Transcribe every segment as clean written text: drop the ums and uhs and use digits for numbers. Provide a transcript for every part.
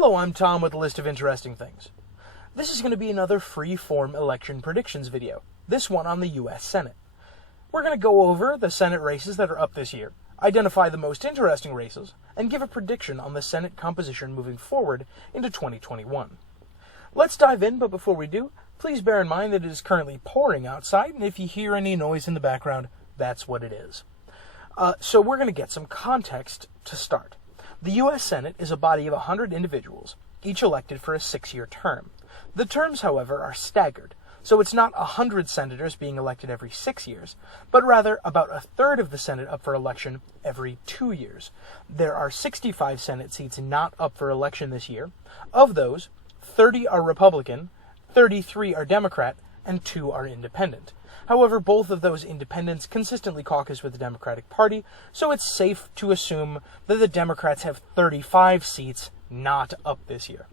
Hello, I'm Tom with a list of interesting things. This is going to be another free-form election predictions video, this one on the U.S. Senate. We're going to go over the Senate races that are up this year, identify the most interesting races, and give a prediction on the Senate composition moving forward into 2021. Let's dive in, but before we do, please bear in mind that it is currently pouring outside, and if you hear any noise in the background, that's what it is. So we're going to get some context to start. The U.S. Senate is a body of 100 individuals, each elected for a 6-year term. The terms, however, are staggered, so it's not 100 senators being elected every 6 years, but rather about a third of the Senate up for election every 2 years. There are 65 Senate seats not up for election this year. Of those, 30 are Republican, 33 are Democrat, and 2 are independent. However, both of those independents consistently caucus with the Democratic Party, so it's safe to assume that the Democrats have 35 seats not up this year.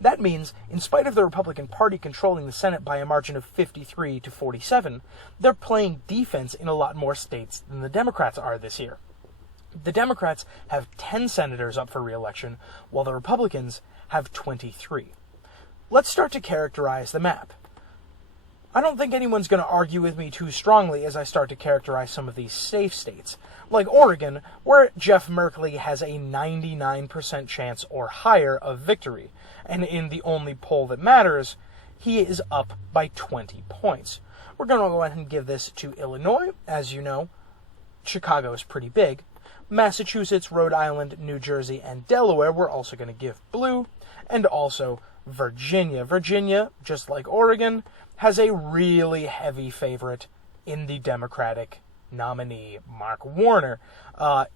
That means, in spite of the Republican Party controlling the Senate by a margin of 53 to 47, they're playing defense in a lot more states than the Democrats are this year. The Democrats have 10 senators up for re-election, while the Republicans have 23. Let's start to characterize the map. I don't think anyone's going to argue with me too strongly as I start to characterize some of these safe states, like Oregon, where Jeff Merkley has a 99% chance or higher of victory, and in the only poll that matters, he is up by 20 points. We're going to go ahead and give this to Illinois. As you know, Chicago is pretty big. Massachusetts, Rhode Island, New Jersey, and Delaware we're also going to give blue, and also Virginia. Virginia, just like Oregon, has a really heavy favorite in the Democratic nominee, Mark Warner.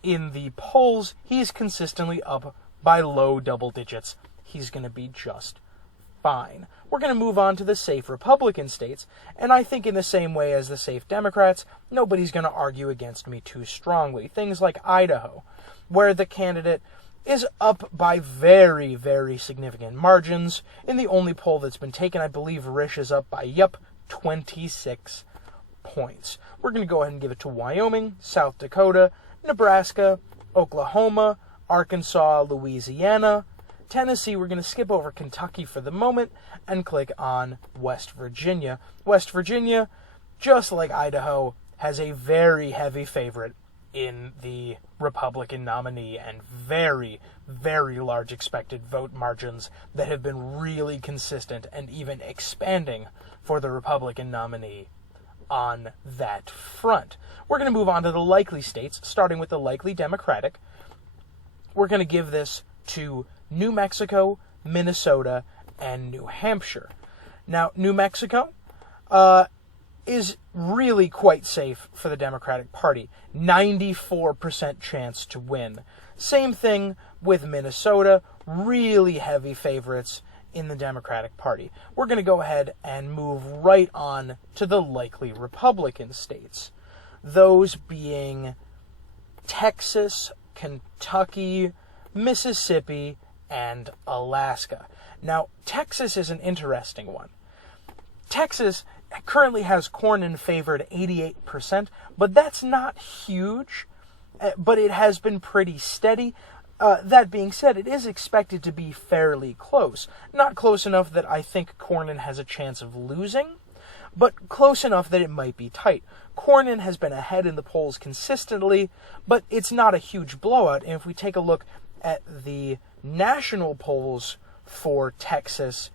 In the polls, he's consistently up by low double digits. He's going to be just fine. We're going to move on to the safe Republican states, and I think in the same way as the safe Democrats, nobody's going to argue against me too strongly. Things like Idaho, where the candidate is up by very, very significant margins. In the only poll that's been taken, I believe Risch is up by, 26 points. We're going to go ahead and give it to Wyoming, South Dakota, Nebraska, Oklahoma, Arkansas, Louisiana, Tennessee. We're going to skip over Kentucky for the moment and click on West Virginia. West Virginia, just like Idaho, has a very heavy favorite in the Republican nominee and very, very large expected vote margins that have been really consistent and even expanding for the Republican nominee on that front. We're going to move on to the likely states, starting with the likely Democratic. We're going to give this to New Mexico, Minnesota, and New Hampshire. Now, New Mexico is really quite safe for the Democratic Party. 94% chance to win. Same thing with Minnesota. Really heavy favorites in the Democratic Party. We're going to go ahead and move right on to the likely Republican states. Those being Texas, Kentucky, Mississippi, and Alaska. Now, Texas is an interesting one. Texas currently has Cornyn favored 88%, but that's not huge, but it has been pretty steady. That being said, it is expected to be fairly close. Not close enough that I think Cornyn has a chance of losing, but close enough that it might be tight. Cornyn has been ahead in the polls consistently, but it's not a huge blowout, and if we take a look at the national polls for Texas,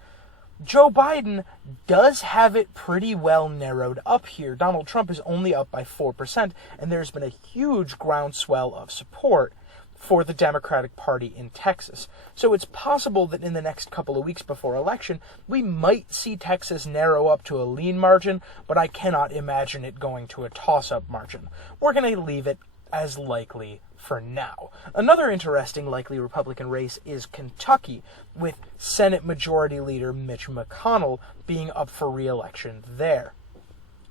Joe Biden does have it pretty well narrowed up here. Donald Trump is only up by 4%, and there's been a huge groundswell of support for the Democratic Party in Texas. So it's possible that in the next couple of weeks before election, we might see Texas narrow up to a lean margin, but I cannot imagine it going to a toss-up margin. We're going to leave it as likely for now. Another interesting likely Republican race is Kentucky, with Senate Majority Leader Mitch McConnell being up for re-election there.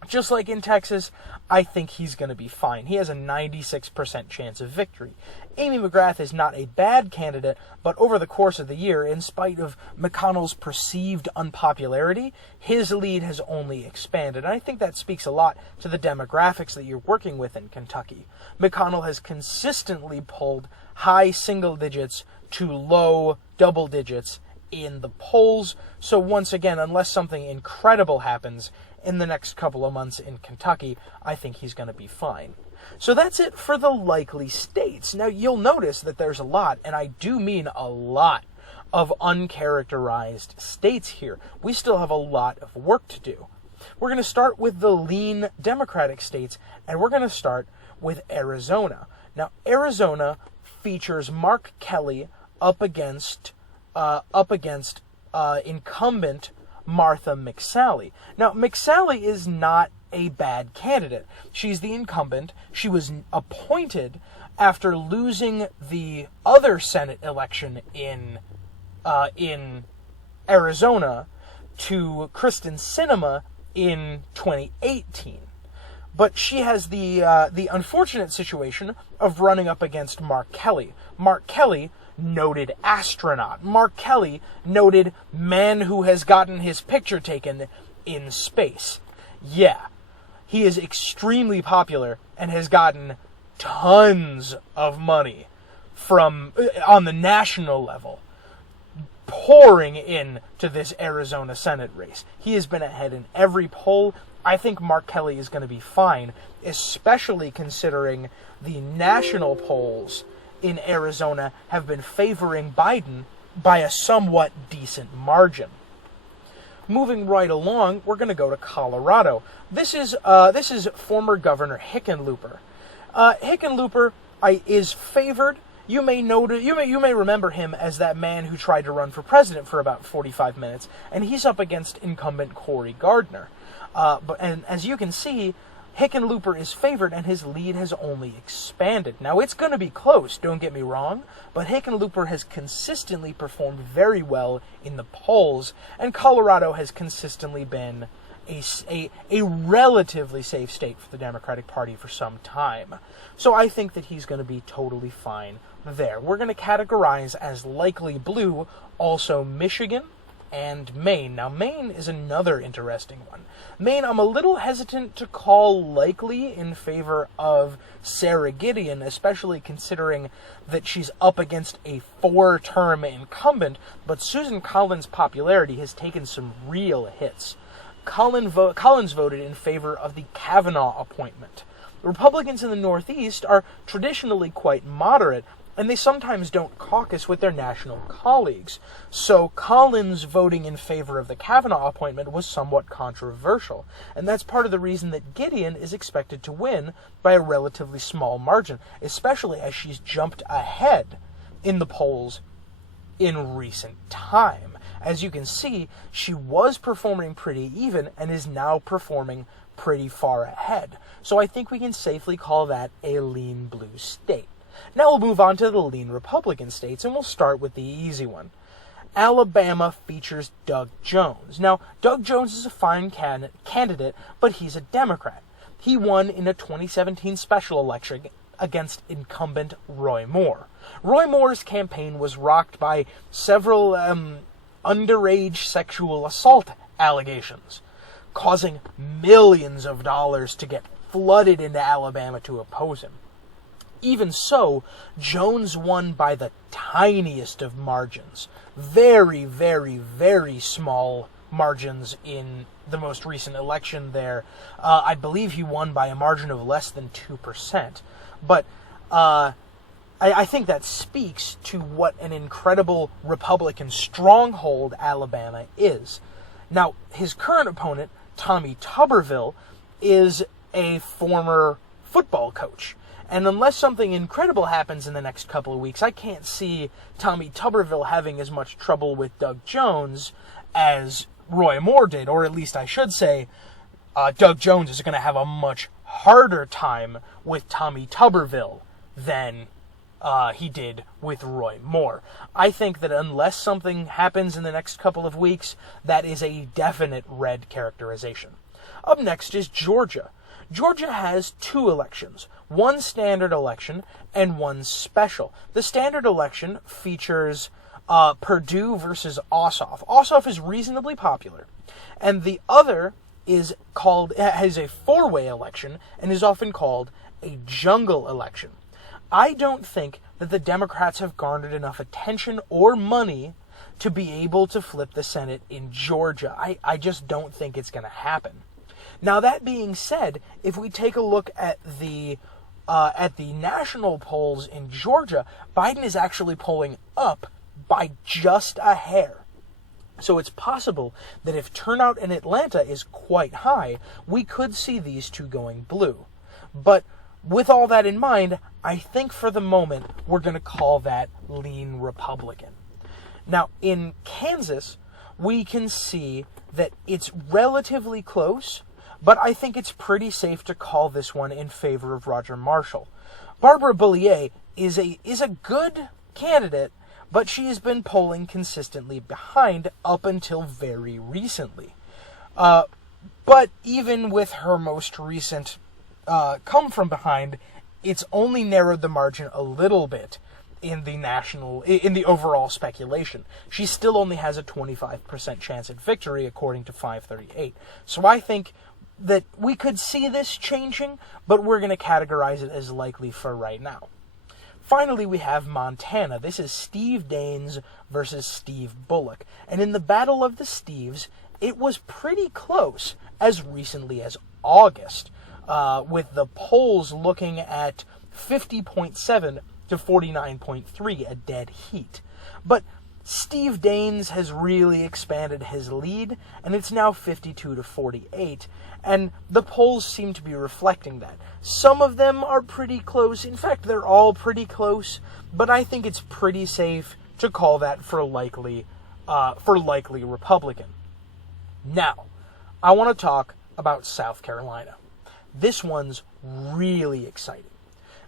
Just like in Texas, I think he's going to be fine. He has a 96% chance of victory. Amy McGrath is not a bad candidate, but over the course of the year, in spite of McConnell's perceived unpopularity, his lead has only expanded. And I think that speaks a lot to the demographics that you're working with in Kentucky. McConnell has consistently pulled high single digits to low double digits in the polls. So once again, unless something incredible happens in the next couple of months in Kentucky, I think he's going to be fine. So that's it for the likely states. Now, you'll notice that there's a lot, and I do mean a lot, of uncharacterized states here. We still have a lot of work to do. We're going to start with the lean Democratic states, and we're going to start with Arizona. Now, Arizona features Mark Kelly up against incumbent Martha McSally. Now, McSally is not a bad candidate. She's the incumbent. She was appointed after losing the other Senate election in Arizona to Kristen Sinema in 2018. But she has the unfortunate situation of running up against Mark Kelly. Mark Kelly, noted astronaut. Mark Kelly, noted man who has gotten his picture taken in space. Yeah, he is extremely popular and has gotten tons of money from on the national level, pouring in to this Arizona Senate race. He has been ahead in every poll. I think Mark Kelly is going to be fine, especially considering the national polls in Arizona have been favoring Biden by a somewhat decent margin. Moving right along, we're going to go to Colorado. This is former Governor Hickenlooper. Hickenlooper is favored. You may remember him as that man who tried to run for president for about 45 minutes, and he's up against incumbent Cory Gardner. And as you can see, Hickenlooper is favored, and his lead has only expanded. Now, it's going to be close, don't get me wrong, but Hickenlooper has consistently performed very well in the polls, and Colorado has consistently been a relatively safe state for the Democratic Party for some time. So I think that he's going to be totally fine there. We're going to categorize as likely blue also Michigan and Maine. Now, Maine is another interesting one. Maine, I'm a little hesitant to call likely in favor of Sarah Gideon, especially considering that she's up against a 4-term incumbent, but Susan Collins' popularity has taken some real hits. Collins voted in favor of the Kavanaugh appointment. Republicans in the Northeast are traditionally quite moderate, and they sometimes don't caucus with their national colleagues. So Collins voting in favor of the Kavanaugh appointment was somewhat controversial, and that's part of the reason that Gideon is expected to win by a relatively small margin, especially as she's jumped ahead in the polls in recent time. As you can see, she was performing pretty even and is now performing pretty far ahead. So I think we can safely call that a lean blue state. Now we'll move on to the lean Republican states, and we'll start with the easy one. Alabama features Doug Jones. Now, Doug Jones is a fine candidate, but he's a Democrat. He won in a 2017 special election against incumbent Roy Moore. Roy Moore's campaign was rocked by several underage sexual assault allegations, causing millions of dollars to get flooded into Alabama to oppose him. Even so, Jones won by the tiniest of margins. Very, very, very small margins in the most recent election there. I believe he won by a margin of less than 2%. But I think that speaks to what an incredible Republican stronghold Alabama is. Now, his current opponent, Tommy Tuberville, is a former football coach. And unless something incredible happens in the next couple of weeks, I can't see Tommy Tuberville having as much trouble with Doug Jones as Roy Moore did. Or at least I should say, Doug Jones is going to have a much harder time with Tommy Tuberville than he did with Roy Moore. I think that unless something happens in the next couple of weeks, that is a definite red characterization. Up next is Georgia. Georgia has two elections, one standard election and one special. The standard election features Purdue versus Ossoff. Ossoff is reasonably popular, and the other has a four-way election and is often called a jungle election. I don't think that the Democrats have garnered enough attention or money to be able to flip the Senate in Georgia. I just don't think it's going to happen. Now, that being said, if we take a look at the national polls in Georgia, Biden is actually polling up by just a hair. So it's possible that if turnout in Atlanta is quite high, we could see these two going blue. But with all that in mind, I think for the moment we're going to call that lean Republican. Now, in Kansas, we can see that it's relatively close, but I think it's pretty safe to call this one in favor of Roger Marshall. Barbara Bollier is a good candidate, but she has been polling consistently behind up until very recently. But even with her most recent come from behind, it's only narrowed the margin a little bit in the overall speculation. She still only has a 25% chance at victory, according to 538. So I think that we could see this changing, but we're going to categorize it as likely for right now. Finally, we have Montana. This is Steve Daines versus Steve Bullock. And in the Battle of the Steves, it was pretty close as recently as August, with the polls looking at 50.7 to 49.3, a dead heat. But Steve Daines has really expanded his lead, and it's now 52 to 48, and the polls seem to be reflecting that. Some of them are pretty close. In fact, they're all pretty close, but I think it's pretty safe to call that for likely Republican. Now, I want to talk about South Carolina. This one's really exciting.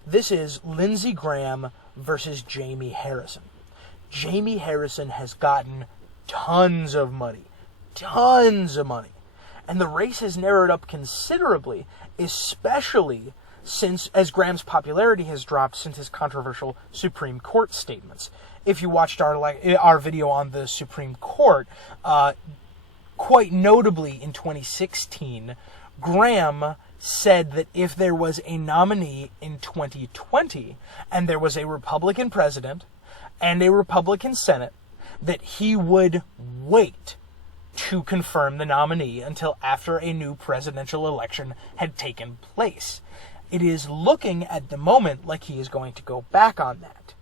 This is Lindsey Graham versus Jamie Harrison. Jamie Harrison has gotten tons of money. And the race has narrowed up considerably, especially since, as Graham's popularity has dropped since his controversial Supreme Court statements. If you watched our video on the Supreme Court, quite notably in 2016, Graham said that if there was a nominee in 2020 and there was a Republican president and a Republican Senate, that he would wait to confirm the nominee until after a new presidential election had taken place. It is looking at the moment like he is going to go back on that.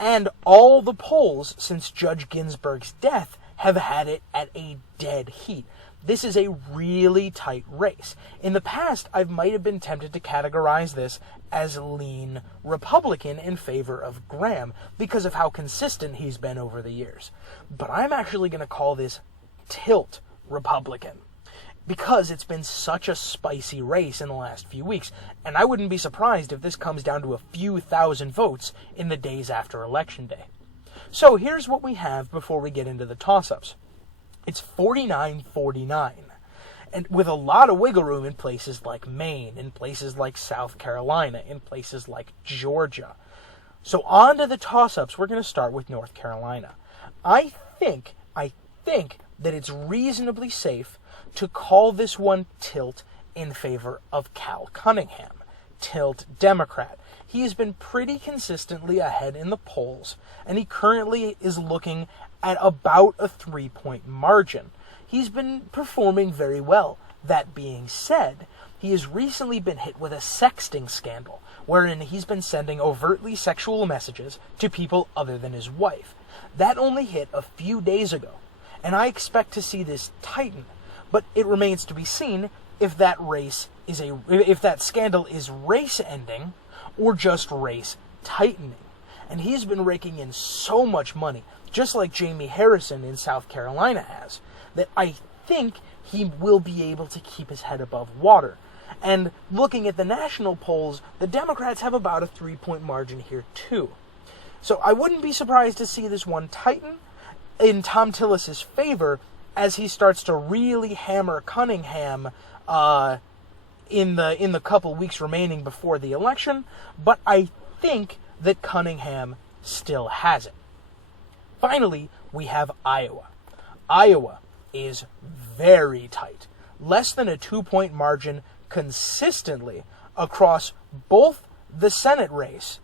And all the polls since Judge Ginsburg's death have had it at a dead heat. This is a really tight race. In the past, I might have been tempted to categorize this as lean Republican in favor of Graham because of how consistent he's been over the years. But I'm actually going to call this tilt Republican because it's been such a spicy race in the last few weeks, and I wouldn't be surprised if this comes down to a few thousand votes in the days after Election Day. So here's what we have before we get into the toss-ups. It's 49-49, and with a lot of wiggle room in places like Maine, in places like South Carolina, in places like Georgia. So on to the toss-ups. We're going to start with North Carolina. I think that it's reasonably safe to call this one tilt in favor of Cal Cunningham, tilt Democrat. He has been pretty consistently ahead in the polls, and he currently is looking at about a 3-point margin. He's been performing very well. That being said, he has recently been hit with a sexting scandal, wherein he's been sending overtly sexual messages to people other than his wife. That only hit a few days ago, and I expect to see this tighten, but it remains to be seen if that scandal is race ending or just race tightening. And he's been raking in so much money, just like Jamie Harrison in South Carolina has, that I think he will be able to keep his head above water. And looking at the national polls, the Democrats have about a 3-point margin here too. So I wouldn't be surprised to see this one tighten in Tom Tillis's favor as he starts to really hammer Cunningham in the couple weeks remaining before the election, but I think that Cunningham still has it. Finally, we have Iowa. Iowa is very tight. Less than a 2-point margin consistently across both the Senate race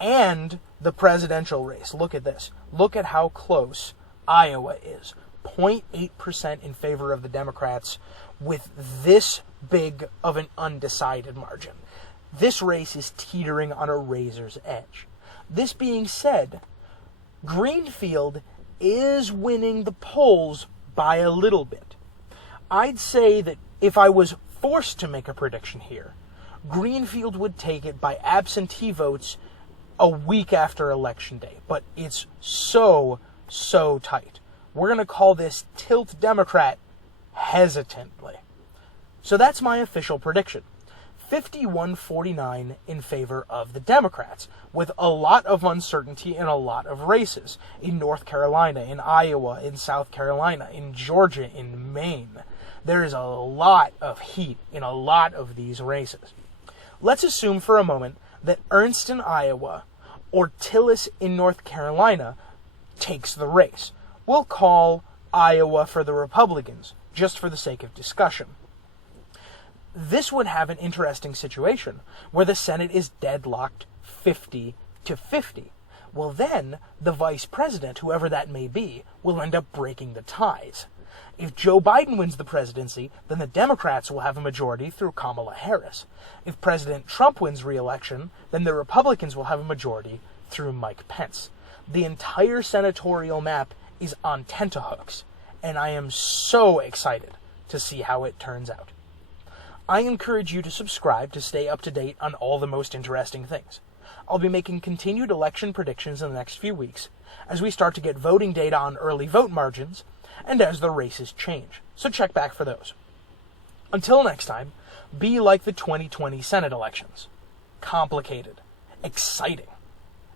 and the presidential race. Look at this. Look at how close Iowa is. 0.8% in favor of the Democrats with this big of an undecided margin. This race is teetering on a razor's edge. This being said, Greenfield is winning the polls by a little bit. I'd say that if I was forced to make a prediction here, Greenfield would take it by absentee votes a week after Election Day. But it's so tight. We're going to call this tilt Democrat hesitantly. So that's my official prediction. 51-49 in favor of the Democrats, with a lot of uncertainty in a lot of races. In North Carolina, in Iowa, in South Carolina, in Georgia, in Maine. There is a lot of heat in a lot of these races. Let's assume for a moment that Ernst in Iowa or Tillis in North Carolina takes the race. We'll call Iowa for the Republicans, just for the sake of discussion. This would have an interesting situation where the Senate is deadlocked 50-50. Well, then, the vice president, whoever that may be, will end up breaking the ties. If Joe Biden wins the presidency, then the Democrats will have a majority through Kamala Harris. If President Trump wins re-election, then the Republicans will have a majority through Mike Pence. The entire senatorial map is on tenterhooks, and I am so excited to see how it turns out. I encourage you to subscribe to stay up to date on all the most interesting things. I'll be making continued election predictions in the next few weeks as we start to get voting data on early vote margins and as the races change, so check back for those. Until next time, be like the 2020 Senate elections. Complicated, exciting,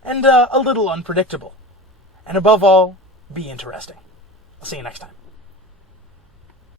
and a little unpredictable. And above all, be interesting. I'll see you next time.